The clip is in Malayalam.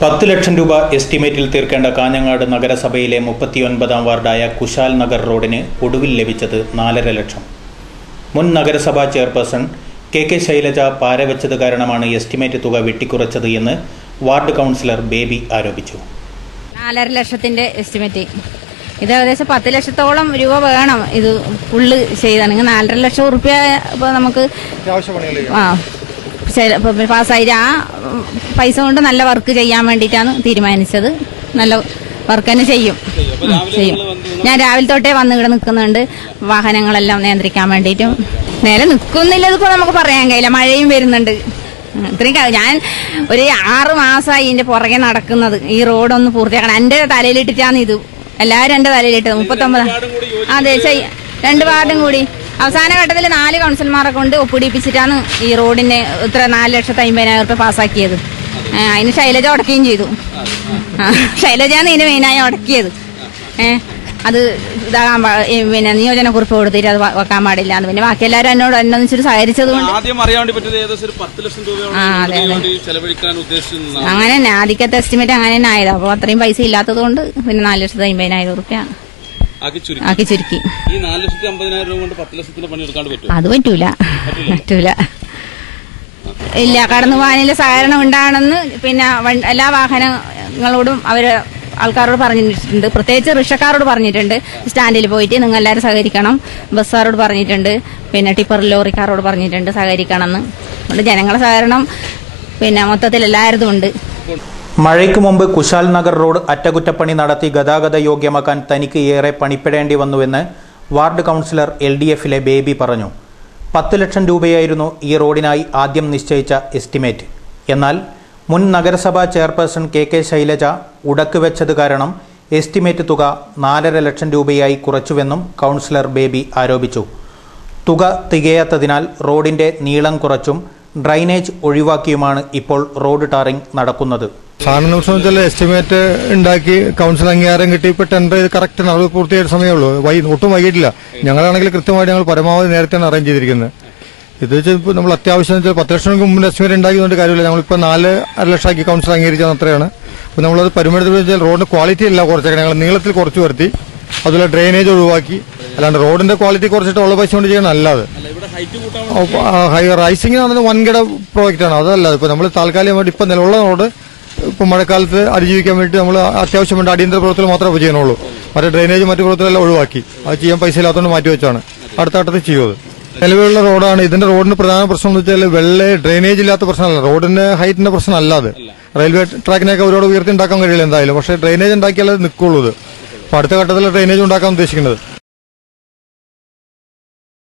10 ലക്ഷം രൂപ എസ്റ്റിമേറ്റിൽ തീർക്കേണ്ട കാഞ്ഞങ്ങാട് നഗരസഭയിലെ 39-ാം വാർഡായ കുശാൽ നഗർ റോഡിന് ഒടുവിൽ ലഭിച്ചത് 4.5 ലക്ഷം. മുൻ നഗരസഭാ ചെയർപേഴ്സൺ കെ ശൈലജ പാരവെച്ചത് കാരണമാണ് എസ്റ്റിമേറ്റ് തുക വെട്ടിക്കുറച്ചത് എന്ന് വാർഡ് കൗൺസിലർ ബേബി ആരോപിച്ചു. 4.5 ലക്ഷത്തിന്റെ എസ്റ്റിമേറ്റ്, ഇത് ഏകദേശം 10 ലക്ഷത്തോളം രൂപ വേണം ഇത് ഫുള്ള് ചെയ്താണെങ്കിൽ. 4.5 ലക്ഷം റുപ്യ ഇപ്പോൾ നമുക്ക് പാസ്സായി. ആ പൈസ കൊണ്ട് നല്ല വർക്ക് ചെയ്യാൻ വേണ്ടിയിട്ടാണ് തീരുമാനിച്ചത്. നല്ല വർക്ക് തന്നെ ചെയ്യും. ഞാൻ രാവിലെ തൊട്ടേ വന്ന് ഇവിടെ നിൽക്കുന്നുണ്ട്, വാഹനങ്ങളെല്ലാം നിയന്ത്രിക്കാൻ വേണ്ടിയിട്ടും. നേരെ നിൽക്കുന്നില്ലതിപ്പോൾ നമുക്ക് പറയാൻ കഴിയില്ല, മഴയും വരുന്നുണ്ട്. ഇത്രയും ഞാൻ ഒരു 6 മാസമായി ഇതിന്റെ പുറകെ നടക്കുന്നത്. ഈ റോഡൊന്ന് പൂർത്തിയാക്കണം. എൻ്റെ തലയിലിട്ടിട്ടാണ് ഇത്, എല്ലാവരും എൻ്റെ തലയിലിട്ടത്. 39 അതെ, 2 വാർഡും കൂടി അവസാന ഘട്ടത്തിൽ 4 കൗൺസിലർമാരെ കൊണ്ട് ഒപ്പിടിപ്പിച്ചിട്ടാണ് ഈ റോഡിന് ഇത്ര 4,50,000 രൂപ പാസ്സാക്കിയത്. അതിന് ശൈലജ ഉടക്കുകയും ചെയ്തു. ശൈലജയാണ് ഇതിന് മെയിനായി ഉടക്കിയത്. അത് ഇതാകാൻ പിന്നെ നിയോജനക്കുറിപ്പ് കൊടുത്തിട്ട് അത് വെക്കാൻ പാടില്ല. പിന്നെ ബാക്കി എല്ലാവരും എന്നോട് എന്നൊന്നിച്ചൊരു സഹകരിച്ചത് കൊണ്ട് അങ്ങനെ തന്നെ ആദ്യത്തെ എസ്റ്റിമേറ്റ് അങ്ങനെ തന്നെ ആയത്. അപ്പോൾ അത്രയും പൈസ ഇല്ലാത്തത് കൊണ്ട് പിന്നെ 4,50,000 രൂപ ആക്കി ചുരുക്കി. അത് പറ്റൂല. ഇല്ല, കടന്നു പോകാനുള്ള സഹകരണം ഉണ്ടാകണമെന്ന് പിന്നെ എല്ലാ വാഹനങ്ങളോടും അവര് ആൾക്കാരോട് പറഞ്ഞിട്ടുണ്ട്. പ്രത്യേകിച്ച് റിക്ഷക്കാരോട് പറഞ്ഞിട്ടുണ്ട്, സ്റ്റാൻഡിൽ പോയിട്ട് നിങ്ങൾ എല്ലാവരും സഹകരിക്കണം. ബസ്സാരോട് പറഞ്ഞിട്ടുണ്ട്, പിന്നെ ടിപ്പർ ലോറിക്കാരോട് പറഞ്ഞിട്ടുണ്ട് സഹകരിക്കണം എന്ന്. അതുകൊണ്ട് ജനങ്ങളുടെ സഹകരണം പിന്നെ മൊത്തത്തിൽ എല്ലാവരും ഉണ്ട്. മഴയ്ക്ക് മുമ്പ് കുശാൽ നഗർ റോഡ് അറ്റകുറ്റപ്പണി നടത്തി ഗതാഗത യോഗ്യമാക്കാൻ തനിക്ക് ഏറെ പണിപ്പെടേണ്ടി വന്നുവെന്ന് വാർഡ് കൗൺസിലർ LDFിലെ ബേബി പറഞ്ഞു. 10 ലക്ഷം രൂപയായിരുന്നു ഈ റോഡിനായി ആദ്യം നിശ്ചയിച്ച എസ്റ്റിമേറ്റ്. എന്നാൽ മുൻ നഗരസഭാ ചെയർപേഴ്സൺ കെ ശൈലജ ഉടക്ക് വെച്ചത് കാരണം എസ്റ്റിമേറ്റ് തുക 4.5 ലക്ഷം രൂപയായി കുറച്ചുവെന്നും കൗൺസിലർ ബേബി ആരോപിച്ചു. തുക തികയാത്തതിനാൽ റോഡിന്റെ നീളം കുറച്ചും ഡ്രൈനേജ് ഒഴിവാക്കിയുമാണ് ഇപ്പോൾ റോഡ് ടാറിംഗ് നടക്കുന്നത്. സാധാരണ ദിവസം എസ്റ്റിമേറ്റ് ഉണ്ടാക്കി കൗൺസിൽ അംഗീകാരം കിട്ടി ഇപ്പൊ ടെൻഡർ കറക്റ്റ് അത് പൂർത്തിയായ സമയമുള്ളൂ. ഒട്ടും വൈകിട്ടില്ല. ഞങ്ങളാണെങ്കിൽ കൃത്യമായിട്ട് ഞങ്ങൾ പരമാവധി നേരത്തെയാണ് അറേഞ്ച് ചെയ്തിരിക്കുന്നത്. ഇത് വെച്ചാൽ നമ്മൾ അത്യാവശ്യം 10 ലക്ഷം മുമ്പ് എസ്റ്റിമേറ്റ് ഉണ്ടാക്കിയതുകൊണ്ട് കാര്യമില്ല. നമ്മളിപ്പോൾ 4.5 ലക്ഷമാക്കി കൗൺസിൽ അംഗീകരിച്ചാൽ അത്രയാണ്. അപ്പോൾ നമ്മളത് പരിമിതപ്പെടുത്തി റോഡിന്റെ ക്വാളിറ്റി അല്ല കുറച്ചൊക്കെ ഞങ്ങൾ നീളത്തിൽ കുറച്ച് വരുത്തി, അതുപോലെ ഡ്രെയിനേജ് ഒഴിവാക്കി. അല്ലാണ്ട് റോഡിന്റെ ക്വാളിറ്റി കുറച്ചിട്ട് ഉള്ള പൈസ കൊണ്ട് ചെയ്യണം. അല്ലാതെ റൈസിംഗ് വൻകിട പ്രോജക്റ്റാണ്, അതല്ല. ഇപ്പൊ നമ്മൾ താൽക്കാലികമായിട്ട് ഇപ്പൊ നിലവിലുള്ള റോഡ് ഇപ്പൊ മഴക്കാലത്ത് അതിജീവിക്കാൻ വേണ്ടി നമ്മൾ അത്യാവശ്യം വേണ്ട അടിയന്തര പ്രവർത്തനം മാത്രമേ ചെയ്യുന്നുള്ളൂ. മറ്റേ ഡ്രെയിനേജ് മറ്റു പ്രവർത്തനമെല്ലാം ഒഴിവാക്കി. അത് ചെയ്യാൻ പൈസ ഇല്ലാത്തതുകൊണ്ട് മാറ്റിവെച്ചാണ്. അടുത്ത ഘട്ടത്തിൽ ചെയ്യുന്നത്. നിലവിലുള്ള റോഡാണ്. ഇതിന്റെ റോഡിന് പ്രധാന പ്രശ്നം എന്ന് വെച്ചാൽ ഡ്രെയിനേജ് ഇല്ലാത്ത പ്രശ്നമല്ല, റോഡിന്റെ ഹൈറ്റിന്റെ പ്രശ്നം അല്ലാതെ. റെയിൽവേ ട്രാക്കിനെയൊക്കെ ഒരുപാട് ഉയർത്തി ഉണ്ടാക്കാൻ കഴിയില്ല എന്തായാലും. പക്ഷേ ഡ്രെയിനേജ് ഉണ്ടാക്കിയാലേ നിൽക്കുള്ളൂ. ഇത് അപ്പൊ അടുത്ത ഘട്ടത്തിൽ ഡ്രെയിനേജ് ഉണ്ടാക്കാൻ ഉദ്ദേശിക്കുന്നത്.